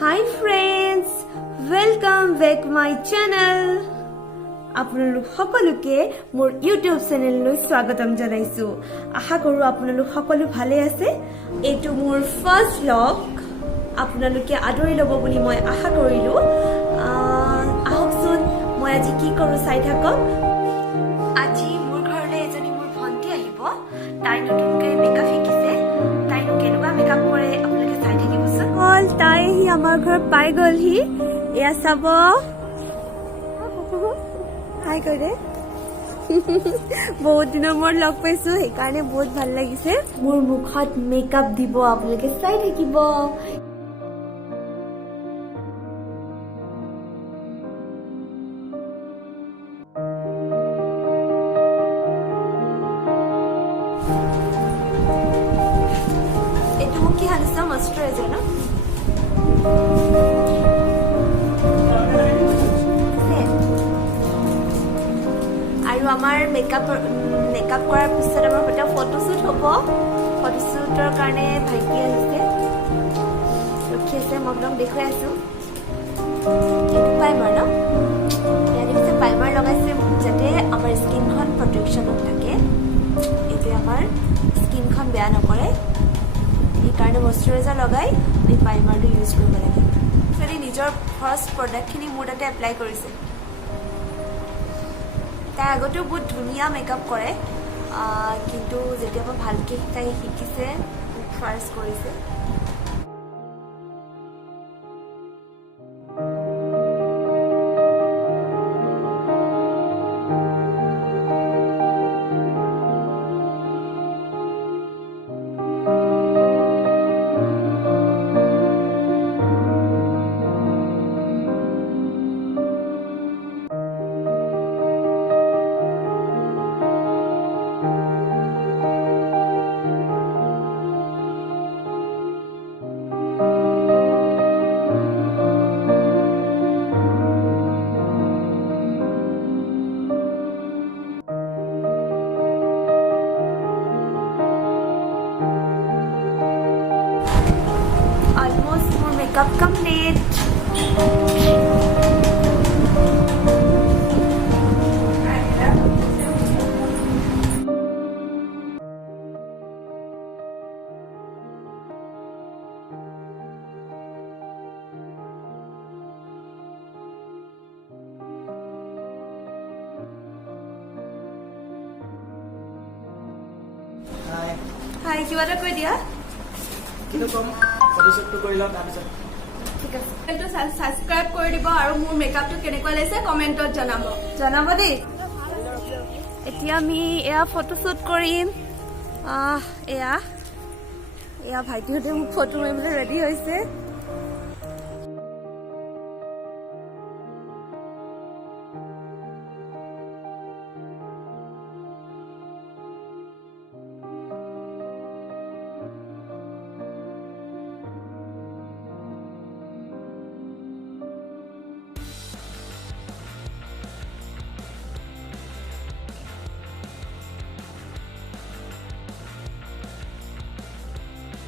Hi friends, welcome back my channel. আপোনালোক সকলোকে মোৰ ইউটিউব চেনেললৈ স্বাগতম জনাইছো। আশা কৰো আপোনালোক সকলো ভালে আছে। এইটো মোৰ ফাৰ্ষ্ট ব্লগ। আপোনালোকে আদৰি ল'ব বুলি মই আশা কৰিলো। আহকচোন মই আজি কি কৰো চাই থাকক। আজি মোৰ ঘৰলৈ এজনী মোৰ ভন্টি আহিব। তাই নতুনকৈ মেকআপ শিকিছে। তাইনো কেনেকুৱা মেকআপ কৰে আপোনালোকে চাই থাকিবচোন। হ'ল তাই আমাৰ ঘৰত পাই গ'লহি। এয়া চাব। হাই কৰে। বহুত দিনৰ মূৰত লগ পাইছো, সেইকাৰণে বহুত ভাল লাগিছে। মোৰ মুখত মেকআপ দিব, আপোনালোকে চাই থাকিব। এইটো মোক কি সানিছে? মইশ্চাৰাইজাৰ ন? আৰু আমাৰ মেকআপ কৰাৰ পিছত আমাৰ এটা ফটোশ্বুট হ'ব। ফটোশ্বুটৰ কাৰণে ভাইটি আহিছে, ৰখি আছে। মই আপোনাক দেখুৱাই আছো। এইটো প্ৰাইমাৰ ন? ইয়াত দেখিছে প্ৰাইমাৰ লগাইছে যাতে আমাৰ স্কিনখন প্ৰটেকশ্যনত থাকে। এইটোৱে আমাৰ স্কিনখন বেয়া নকৰে, সেইকাৰণে মইশ্চাৰাইজাৰ লগাই এই প্ৰাইমাৰটো ইউজ কৰিব লাগে। একচুৱেলি নিজৰ ফাৰ্ষ্ট প্ৰডাক্টখিনি মোৰ তাতে এপ্লাই কৰিছে। তাই আগতেও বহুত ধুনীয়া মেকআপ কৰে, কিন্তু যেতিয়াৰ পৰা ভালকৈ তাই শিকিছে, ফাৰ্ষ্ট কৰিছে। Almost more makeup complete. Hi, কিবা এটা কৈ দিয়া। কিন্তু কম ফটোশ্বুটটো কৰি লওঁ তাৰপিছত। ঠিক আছে, চেনেলটো সাবস্ক্ৰাইব কৰি দিব আৰু মোৰ মেকআপটো কেনেকুৱা লাগিছে কমেন্টত জনাব দেই। এতিয়া আমি এয়া ফটোশ্বুট কৰিম। এয়া ভাইটিহঁতে মোক ফটো মাৰিবলৈ ৰেডি হৈছে।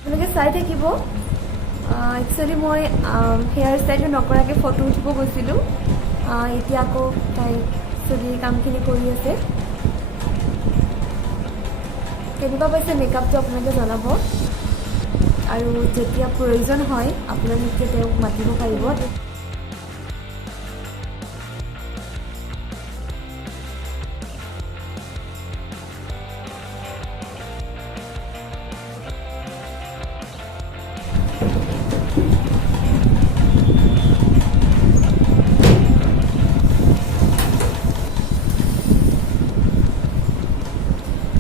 আপোনালোকে চাই থাকিব। একচুৱেলি মই হেয়াৰ ষ্টাইলটো নকৰাকৈ ফটো উঠিব গৈছিলোঁ। এতিয়া আকৌ তাই চুলি কামখিনি কৰি আছে। কেনেকুৱা পাইছে মেকআপটো আপোনালোকে জনাব, আৰু যেতিয়া প্ৰয়োজন হয় আপোনালোকে তেওঁক মাতিব পাৰিব।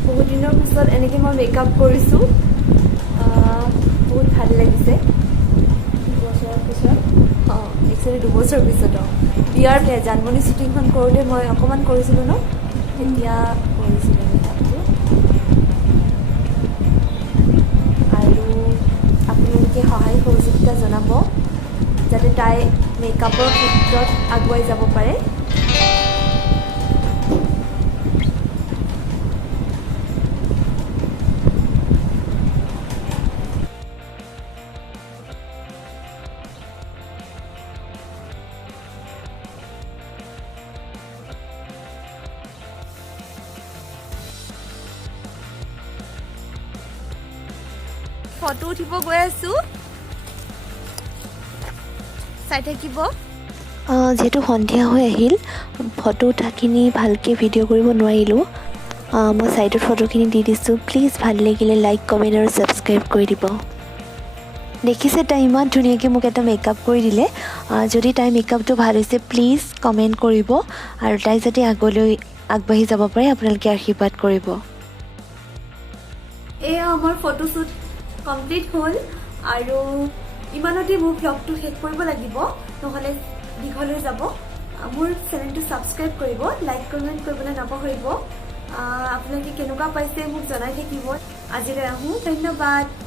বহুত দিনৰ পিছত এনেকৈ মই মেকআপ কৰিছোঁ, বহুত ভাল লাগিছে। 2 বছৰৰ পিছত, একচুৱেলি 2 বছৰৰ পিছত। বিয়াৰ জানমণি শ্বুটিংখন কৰোঁতে মই অকণমান কৰিছিলোঁ ন, তেতিয়া কৰিছিলোঁ মেকআপটো। আৰু আপোনালোকে সহায় সহযোগিতা জনাব যাতে তাই মেকআপৰ ক্ষেত্ৰত আগুৱাই যাব পাৰে। ফটো উঠিব গৈ আছো চাই থাকিব যিহেতু সন্ধিয়া হৈ আহিল ফটো উঠাখিনি ভালকৈ ভিডিঅ' কৰিব নোৱাৰিলোঁ মই ছাইডত ফটোখিনি দি দিছোঁ প্লিজ ভাল লাগিলে লাইক কমেণ্ট আৰু ছাবস্ক্ৰাইব কৰি দিব দেখিছে তাই ইমান ধুনীয়াকৈ মোক এটা মেকআপ কৰি দিলে যদি তাইৰ মেকআপটো ভাল হৈছে প্লিজ কমেণ্ট কৰিব আৰু তাই যাতে আগলৈ আগবাঢ়ি যাব পাৰে আপোনালোকে আশীৰ্বাদ কৰিব এয়া আমাৰ ফটোশ্বুট কমপ্লিট হ'ল আৰু ইমানতে মোৰ ভ্লগটো শেষ কৰিব লাগিব নহ'লে দীঘল হৈ যাব মোৰ চেনেলটো ছাবস্ক্ৰাইব কৰিব লাইক কমেণ্ট কৰিবলৈ নাপাহৰিব আপোনালোকে কেনেকুৱা পাইছে মোক জনাই থাকিব আজিলৈ আহোঁ ধন্যবাদ